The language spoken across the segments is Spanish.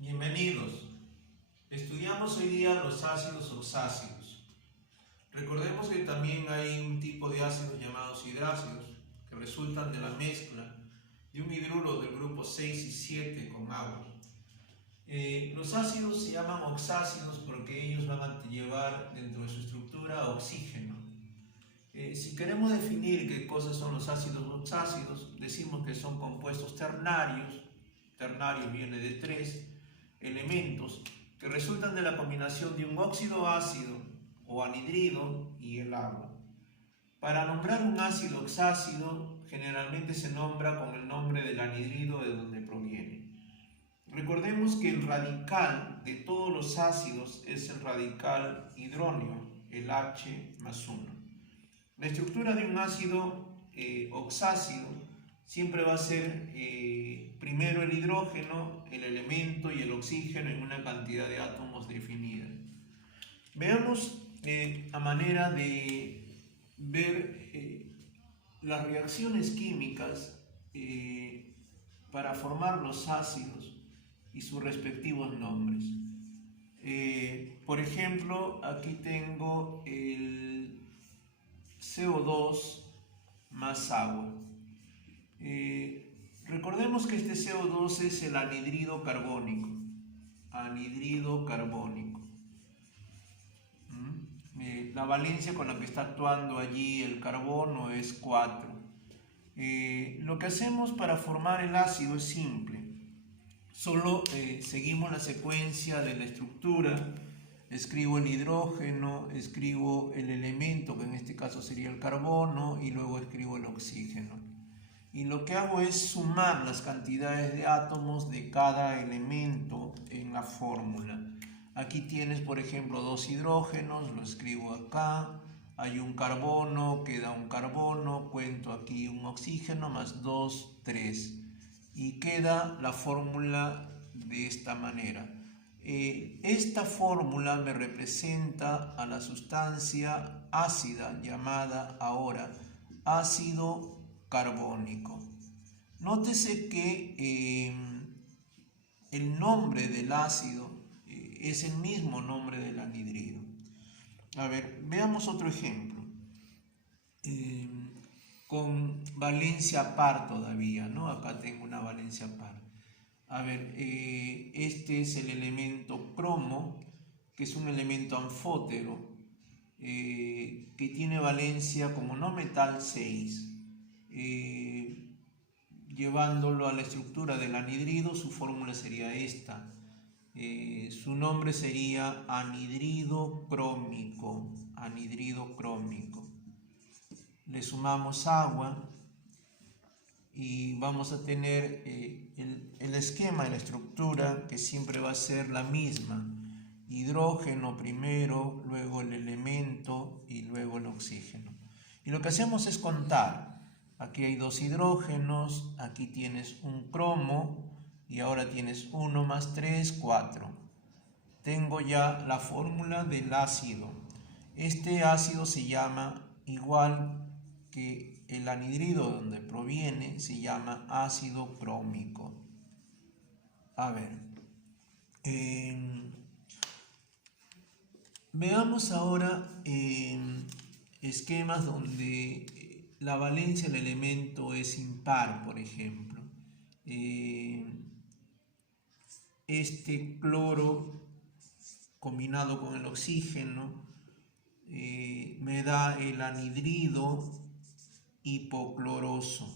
Bienvenidos. Estudiamos hoy día los ácidos oxácidos. Recordemos que también hay un tipo de ácidos llamados hidrácidos que resultan de la mezcla de un hidruro del grupo 6 y 7 con agua. Los ácidos se llaman oxácidos porque ellos van a llevar dentro de su estructura oxígeno. Si queremos definir qué cosas son los ácidos oxácidos, decimos que son compuestos ternarios. Ternario viene de 3 elementos que resultan de la combinación de un óxido ácido o anhidrido y el agua. Para nombrar un ácido oxácido, generalmente se nombra con el nombre del anhidrido de donde proviene. Recordemos que el radical de todos los ácidos es el radical hidróneo, el H más 1. La estructura de un ácido oxácido siempre va a ser primero el hidrógeno, el elemento y el oxígeno en una cantidad de átomos definida. Veamos a manera de ver las reacciones químicas para formar los ácidos y sus respectivos nombres. Por ejemplo, aquí tengo el CO2 más agua. Recordemos que este CO2 es el anhidrido carbónico. Anhidrido carbónico. La valencia con la que está actuando allí el carbono es 4. Lo que hacemos para formar el ácido es simple. Solo seguimos la secuencia de la estructura. Escribo el hidrógeno, escribo el elemento, que en este caso sería el carbono, y luego escribo el oxígeno. Y lo que hago es sumar las cantidades de átomos de cada elemento en la fórmula. Aquí tienes, por ejemplo, 2 hidrógenos, lo escribo acá. Hay un carbono, queda un carbono, cuento aquí un oxígeno, más 2, 3. Y queda la fórmula de esta manera. Esta fórmula me representa a la sustancia ácida llamada ahora ácido carbónico. Nótese que el nombre del ácido es el mismo nombre del anhidrido. A ver, veamos otro ejemplo. Con valencia par todavía, ¿no? Acá tengo una valencia par. A ver, este es el elemento cromo, que es un elemento anfótero, que tiene valencia como no metal 6. Llevándolo a la estructura del anhidrido, su fórmula sería esta. Su nombre sería anhidrido crómico. Anhidrido crómico. Le sumamos agua y vamos a tener el esquema de la estructura, que siempre va a ser la misma. Hidrógeno primero, luego el elemento y luego el oxígeno. Y lo que hacemos es contar. Aquí hay 2 hidrógenos, aquí tienes un cromo y ahora tienes 1 más 3, 4. Tengo ya la fórmula del ácido. Este ácido se llama igual que el anhidrido donde proviene, se llama ácido crómico. A ver, veamos ahora esquemas donde la valencia del elemento es impar, por ejemplo. Este cloro combinado con el oxígeno me da el anhidrido hipocloroso.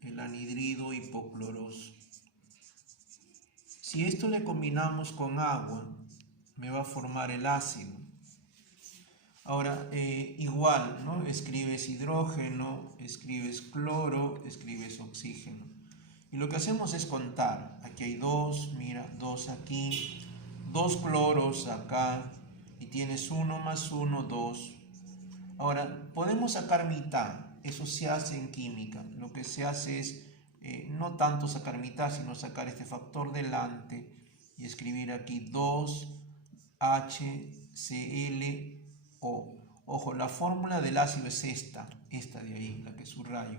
El anhidrido hipocloroso. Si esto le combinamos con agua, me va a formar el ácido. Ahora, igual, ¿no? Escribes hidrógeno, escribes cloro, escribes oxígeno. Y lo que hacemos es contar. Aquí hay 2, mira, 2 aquí, 2 cloros acá, y tienes 1 más 1, 2. Ahora, podemos sacar mitad. Eso se hace en química. Lo que se hace es no tanto sacar mitad, sino sacar este factor delante y escribir aquí 2HClO. Ojo, la fórmula del ácido es esta de ahí, la que subrayo,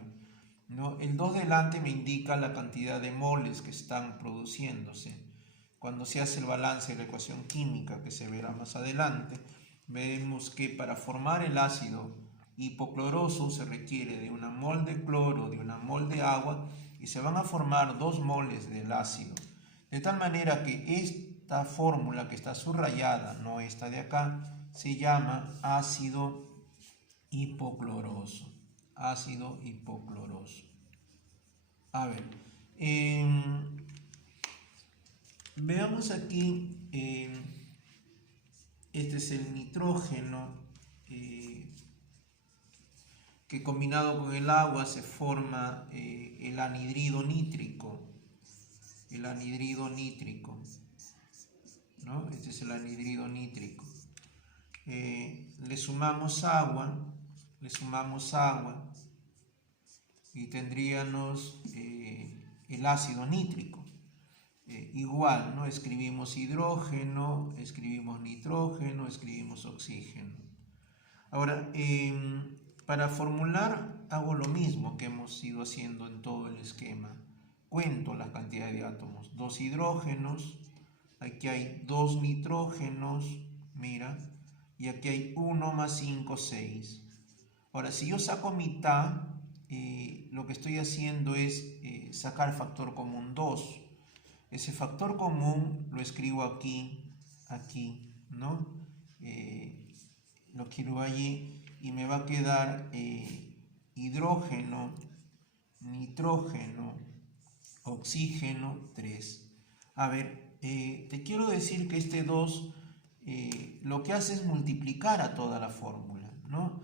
¿no? El 2 delante me indica la cantidad de moles que están produciéndose. cuando se hace el balance de la ecuación química que se verá más adelante, vemos que para formar el ácido hipocloroso se requiere de una mol de cloro, de una mol de agua, y se van a formar 2 moles del ácido. De tal manera que esta fórmula que está subrayada, no esta de acá, se llama ácido hipocloroso. Ácido hipocloroso. A ver, veamos aquí, este es el nitrógeno, que combinado con el agua se forma el anhidrido nítrico. El anhidrido nítrico, ¿no? Este es el anhidrido nítrico. Le sumamos agua y tendríamos el ácido nítrico. Igual, ¿no? Escribimos hidrógeno, escribimos nitrógeno, escribimos oxígeno. Ahora, para formular hago lo mismo que hemos ido haciendo en todo el esquema. Cuento la cantidad de átomos. 2 hidrógenos, aquí hay 2 nitrógenos, mira, y aquí hay 1 más 5, 6. Ahora, si yo saco mitad, lo que estoy haciendo es sacar factor común 2. Ese factor común lo escribo aquí, ¿no? Lo escribo allí y me va a quedar hidrógeno, nitrógeno, oxígeno, 3. A ver, te quiero decir que este 2 lo que hace es multiplicar a toda la fórmula, ¿no?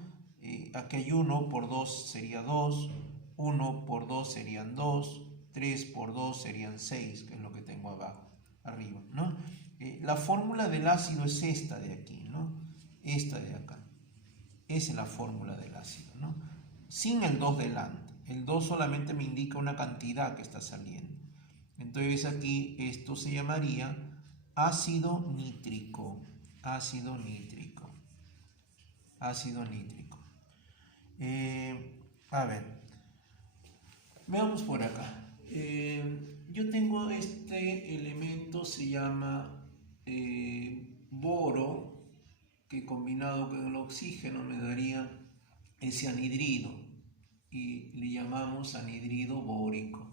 Aquí hay 1 por 2 sería 2, 1 por 2 serían 2, 3 por 2 serían 6, que es lo que tengo abajo, arriba, ¿no? La fórmula del ácido es esta de aquí, ¿no? Esta de acá. Esa es la fórmula del ácido, ¿no? Sin el 2 delante. El 2 solamente me indica una cantidad que está saliendo. Entonces aquí esto se llamaría ácido nítrico. Ácido nítrico. Ácido nítrico. A ver, veamos por acá. Yo tengo este elemento, se llama boro, que combinado con el oxígeno me daría ese anhidrido y le llamamos anhidrido bórico.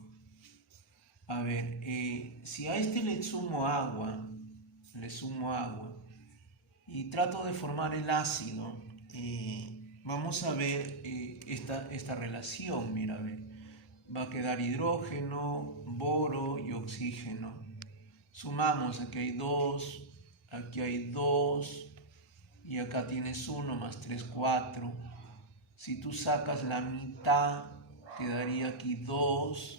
A ver, si a este le sumo agua y trato de formar el ácido, vamos a ver esta relación, mira, a ver, va a quedar hidrógeno, boro y oxígeno. Sumamos, aquí hay 2, aquí hay 2, y acá tienes 1 más 3, 4. Si tú sacas la mitad, quedaría aquí 2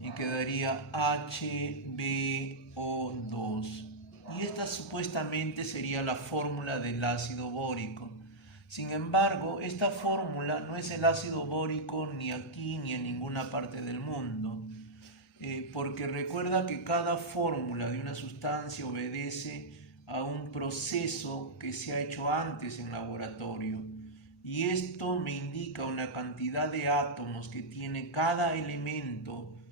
y quedaría HbO2. Y esta supuestamente sería la fórmula del ácido bórico. Sin embargo, esta fórmula no es el ácido bórico ni aquí ni en ninguna parte del mundo. Porque recuerda que cada fórmula de una sustancia obedece a un proceso que se ha hecho antes en laboratorio, y esto me indica una cantidad de átomos que tiene cada elemento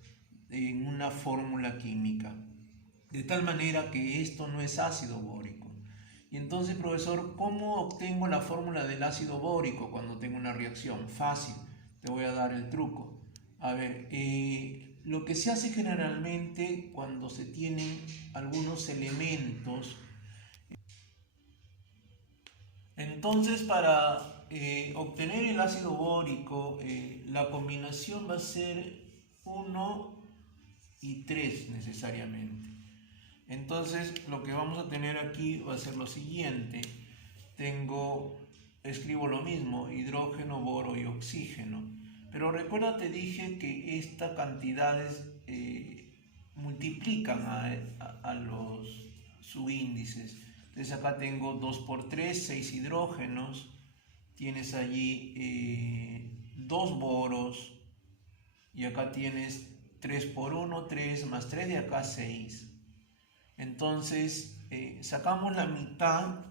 en una fórmula química, de tal manera que esto no es ácido bórico. Y entonces, profesor, ¿cómo obtengo la fórmula del ácido bórico cuando tengo una reacción? Fácil, te voy a dar el truco. A ver, lo que se hace generalmente cuando se tienen algunos elementos, entonces para obtener el ácido bórico, la combinación va a ser 1 y 3 necesariamente. Entonces lo que vamos a tener aquí va a ser lo siguiente. Escribo lo mismo, hidrógeno, boro y oxígeno. Pero recuerda, te dije que estas cantidades multiplican a los subíndices. Entonces acá tengo 2 por 3, 6 hidrógenos. Tienes allí 2 boros. Y acá tienes 3 por 1, 3 más 3 de acá 6. Entonces sacamos la mitad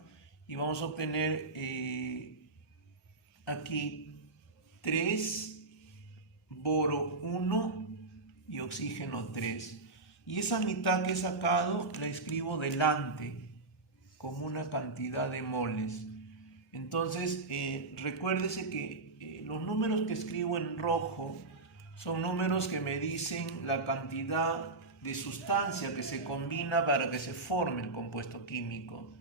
y vamos a obtener aquí 3, boro 1 y oxígeno 3. Y esa mitad que he sacado la escribo delante con una cantidad de moles. Entonces, recuérdese que los números que escribo en rojo son números que me dicen la cantidad de sustancia que se combina para que se forme el compuesto químico.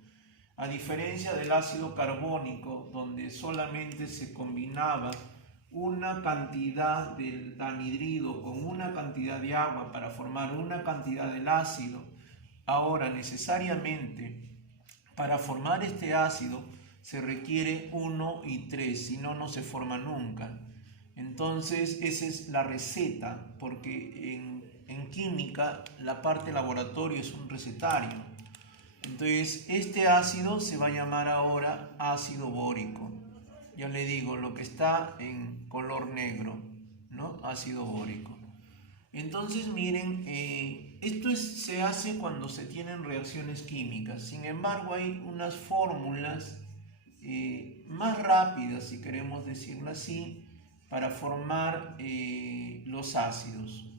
A diferencia del ácido carbónico, donde solamente se combinaba una cantidad del anhidrido con una cantidad de agua para formar una cantidad del ácido, ahora necesariamente para formar este ácido se requiere 1 y 3, si no, no se forma nunca. Entonces esa es la receta, porque en química la parte laboratorio es un recetario. Entonces este ácido se va a llamar ahora ácido bórico. Ya le digo, lo que está en color negro, ¿no? Ácido bórico. Entonces miren, esto se hace cuando se tienen reacciones químicas. Sin embargo, hay unas fórmulas más rápidas, si queremos decirlo así, para formar los ácidos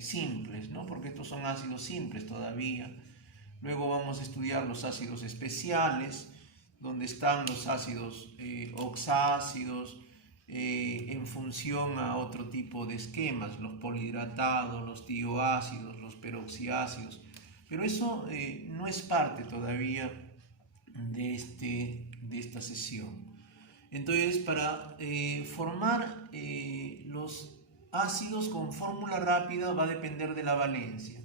simples, ¿no? Porque estos son ácidos simples todavía. Luego vamos a estudiar los ácidos especiales, donde están los ácidos oxácidos, en función a otro tipo de esquemas, los polihidratados, los tioácidos, los peroxiácidos. Pero eso no es parte todavía de esta sesión. Entonces, para formar los ácidos con fórmula rápida va a depender de la valencia.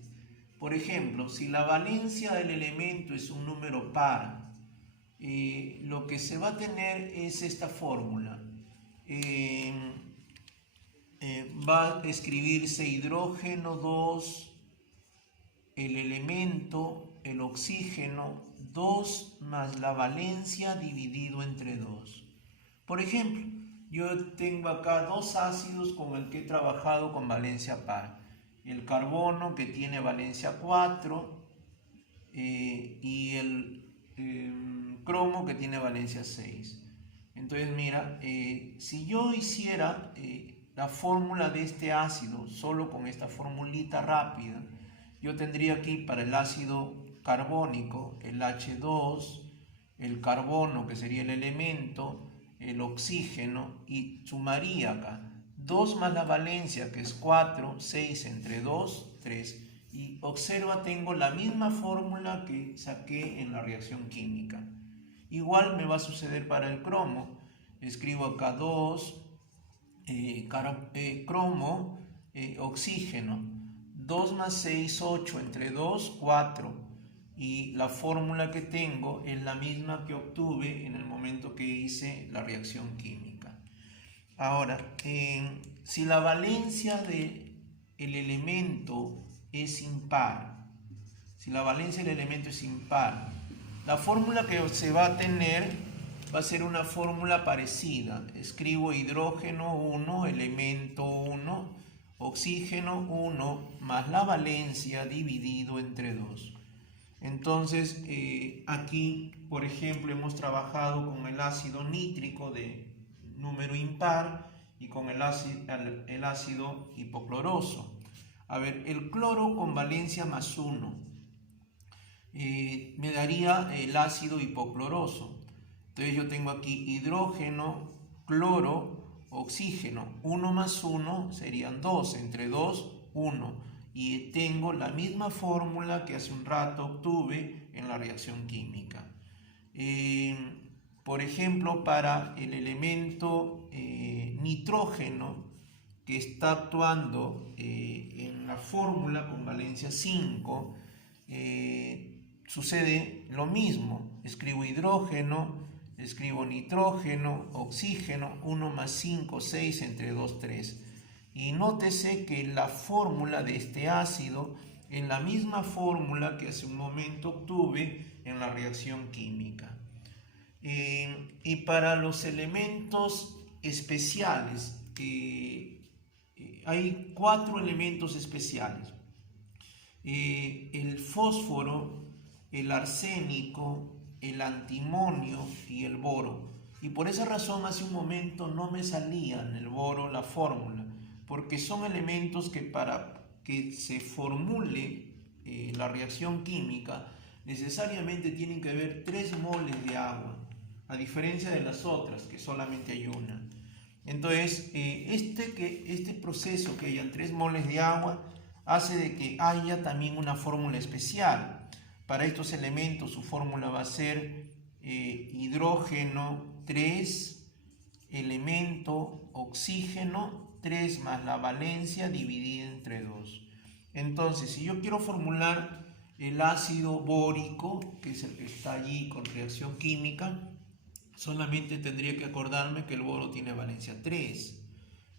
Por ejemplo, si la valencia del elemento es un número par, lo que se va a tener es esta fórmula. Va a escribirse hidrógeno 2, el elemento, el oxígeno, 2 más la valencia dividido entre 2. Por ejemplo, yo tengo acá dos ácidos con el que he trabajado con valencia par. El carbono, que tiene valencia 4, y el cromo, que tiene valencia 6. Entonces mira, si yo hiciera la fórmula de este ácido solo con esta formulita rápida, yo tendría aquí para el ácido carbónico el H2, el carbono, que sería el elemento, el oxígeno, y sumaría acá 2 más la valencia, que es 4, 6 entre 2, 3. Y observa, tengo la misma fórmula que saqué en la reacción química. Igual me va a suceder para el cromo. Escribo acá 2, cromo, oxígeno. 2 más 6, 8 entre 2, 4. Y la fórmula que tengo es la misma que obtuve en el momento que hice la reacción química. Ahora, si la valencia del elemento es impar, la fórmula que se va a tener va a ser una fórmula parecida. Escribo hidrógeno 1, elemento 1, oxígeno 1, más la valencia dividido entre 2. Entonces, aquí, por ejemplo, hemos trabajado con el ácido nítrico de número impar y con el ácido hipocloroso. A ver, el cloro con valencia más 1 me daría el ácido hipocloroso. Entonces yo tengo aquí hidrógeno, cloro, oxígeno. 1 más 1 serían 2, entre 2, 1. Y tengo la misma fórmula que hace un rato obtuve en la reacción química. Por ejemplo, para el elemento nitrógeno, que está actuando en la fórmula con valencia 5, sucede lo mismo. Escribo hidrógeno, escribo nitrógeno, oxígeno, 1 más 5, 6 entre 2, 3. Y nótese que la fórmula de este ácido es la misma fórmula que hace un momento obtuve en la reacción química. Y para los elementos especiales, hay 4 elementos especiales. El fósforo, el arsénico, el antimonio y el boro. Y por esa razón hace un momento no me salía en el boro la fórmula, porque son elementos que para que se formule la reacción química, necesariamente tienen que haber 3 moles de agua, a diferencia de las otras, que solamente hay una. Entonces, este proceso que hayan 3 moles de agua hace de que haya también una fórmula especial. Para estos elementos su fórmula va a ser hidrógeno 3, elemento oxígeno 3 más la valencia dividida entre 2. Entonces, si yo quiero formular el ácido bórico, que es el que está allí con reacción química, solamente tendría que acordarme que el boro tiene valencia 3.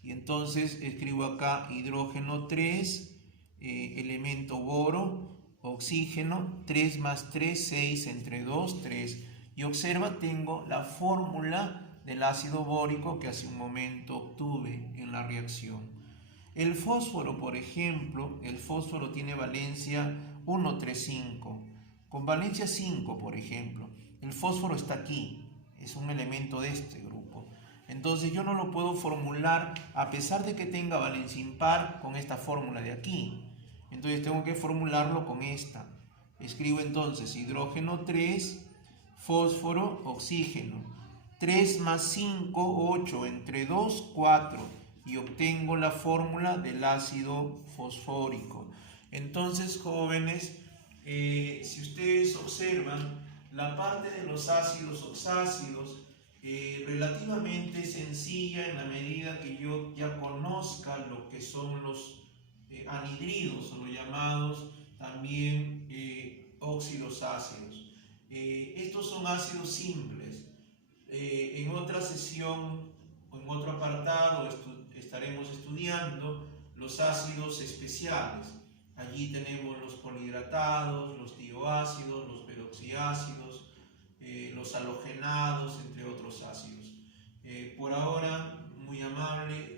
Y entonces escribo acá hidrógeno 3, elemento boro, oxígeno, 3 más 3, 6 entre 2, 3. Y observa, tengo la fórmula del ácido bórico que hace un momento obtuve en la reacción. El fósforo, por ejemplo, el fósforo tiene valencia 1,3,5. Con valencia 5, por ejemplo, el fósforo está aquí, es un elemento de este grupo. Entonces yo no lo puedo formular a pesar de que tenga valencia impar con esta fórmula de aquí. Entonces tengo que formularlo con esta. Escribo entonces hidrógeno 3, fósforo, oxígeno. 3 más 5, 8, entre 2, 4. Y obtengo la fórmula del ácido fosfórico. Entonces, jóvenes, si ustedes observan, la parte de los ácidos oxácidos relativamente sencilla en la medida que yo ya conozca lo que son los anhidridos, o los llamados también óxidos ácidos. Estos son ácidos simples. En otra sesión o en otro apartado estaremos estudiando los ácidos especiales. Allí tenemos los polihidratados, los dioácidos, los peroxiácidos, los halogenados, entre otros ácidos. Por ahora, muy amable,